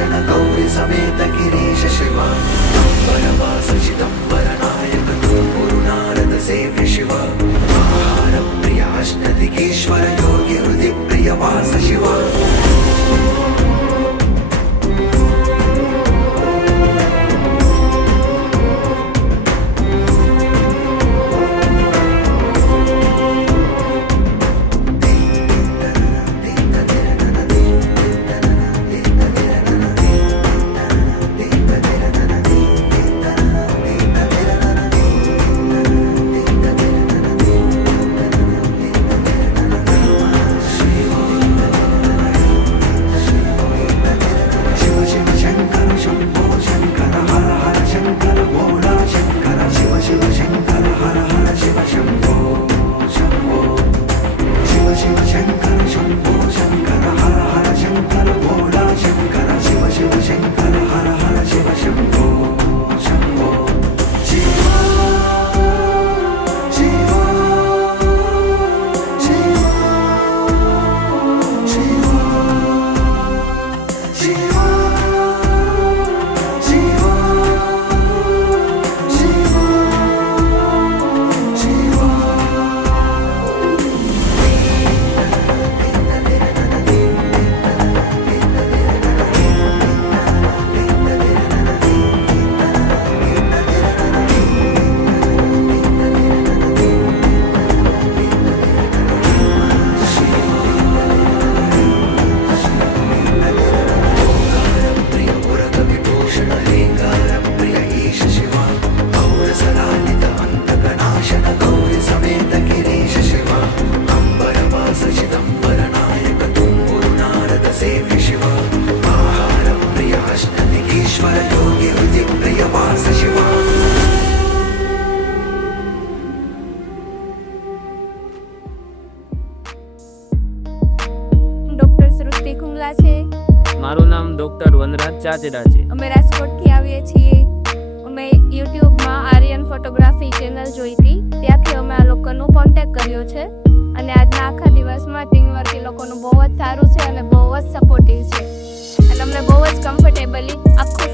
अंतकनाशन गौरी समेत गिरीश शिव अंबरवास चिदंबर नायक तुम गुरुनारद सेव्य शिव आहार प्रिय अष्टदिगेश्वर योगी हृदय प्रिय वास शिव મારું નામ ડોક્ટર વનરાજ ચાચેડા છે. અમે રાજકોટથી આવીએ છીએ. અમે યુટ્યુબમાં આર્યન ફોટોગ્રાફી ચેનલ જોઈ હતી, ત્યાંથી અમે આ લોકોનો કોન્ટેક્ટ કર્યો છે અને આજના આખા દિવસમાં ટીમવર્ક એ લોકોનું બહુ જ સારું છે અને બહુ જ સપોર્ટિવ છે અને અમને બહુ જ કમ્ફર્ટેબલી આખું